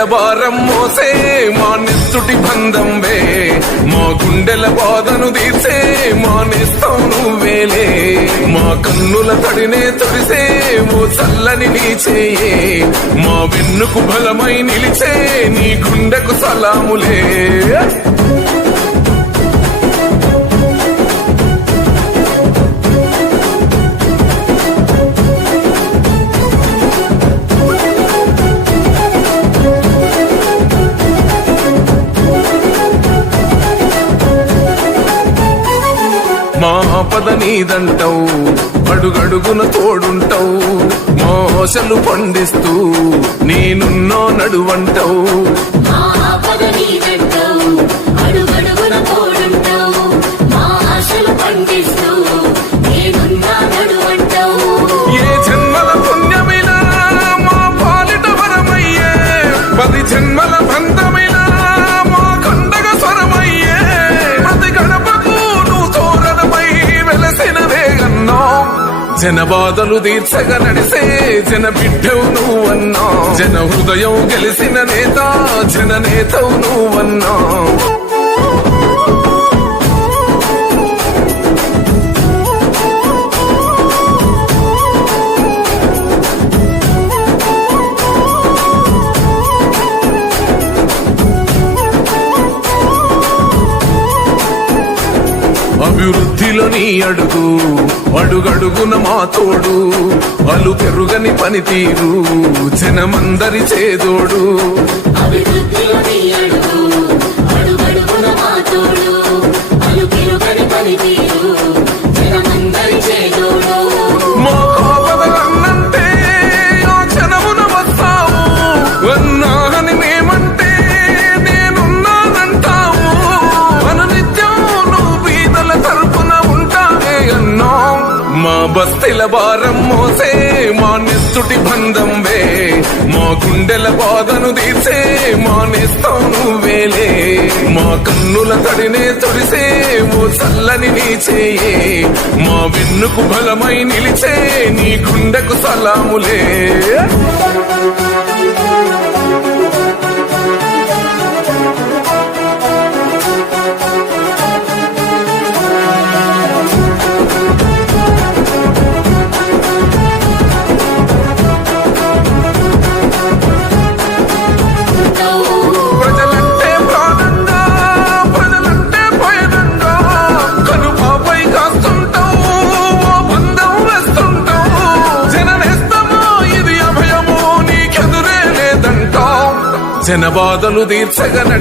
బస్తీల భారం మోసే మా నెత్తుటి బంధంవే, మా గుండెల బాధను తీర్చే మా నేస్తం నువ్వేలే, మా కన్నుల తడినే తొడిసే ఓ చల్లని నీ చేయే, మా వెన్నుకు బలమై నిలిచే నీ గుండెకు సలాములే. మా పద నీదంటావు, అడుగడుగున తోడుంటావు, మా ఆశలు పండిస్తూ నేనున్నో నడువంటావు. ఏ జన్మల పుణ్యమైనా మా పాలిట వరమయ్యే, 10 జన్మల బంధమైనా మా కండగ స్వరమయ్యే, ప్రతి గడపకు నువ్వు తోరణమై వెలసినవే అన్నా, జన బాధలు తీర్చగా నడిసే జన బిడ్డవు నువ్వన్నా, జన హృదయం గెలిసిన నేత జన నేతవు నువ్వన్నా. అభివృద్ధిలో నీ అడుగు, అడుగడుగున మా తోడు, అలు పెరుగని పనితీరు జనమందరి చేదోడు. మా కాపదలన్నంటే ఆ క్షణమున వస్తావు, అన్నాని మేమంటే నేనున్నానంటావు, అనునిత్యం నువ్వు బీదల తరపున ఉంటావే అన్నా. మా బస్తీల భారం మోసే మా నెత్తుటి బంధంవే, మా గుండెల బాధను తీర్చే మా నేస్తం నువ్వేలే, మా కన్నుల తడినే తొడిసే ఓ చల్లని నీ చేయే, మా వెన్నుకు బలమై నిలిచే నీ గుండెకు సలాములే. జన బాధలు తీర్చగా నడి